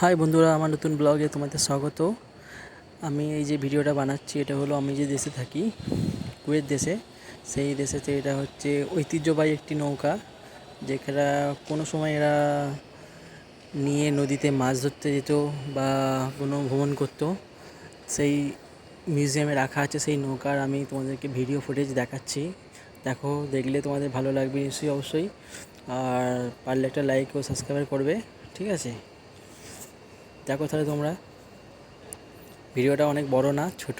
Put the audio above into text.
High বন্ধুরা, আমার নতুন ব্লগে তোমাদের স্বাগত। আমি এই যে ভিডিওটা বানাচ্ছি, এটা হলো আমি যে দেশে থাকি, কুয়েত দেশে। সেই দেশেতে এটা হচ্ছে ঐতিহ্যবাহী একটি নৌকা, যেটা কোনো সময় এরা নিয়ে নদীতে মাছ ধরতে যেত বা কোনো ভ্রমণ করতো। সেই মিউজিয়ামে রাখা আছে সেই নৌকার। আমি তোমাদেরকে ভিডিও ফুটেজ দেখাচ্ছি, দেখো, দেখলে তোমাদের ভালো লাগবে নিশ্চয়ই, অবশ্যই। আর পারলে একটা লাইক ও সাবস্ক্রাইব করবে, ঠিক আছে? দেখো তাহলে তোমরা, ভিডিওটা অনেক বড় না, ছোট।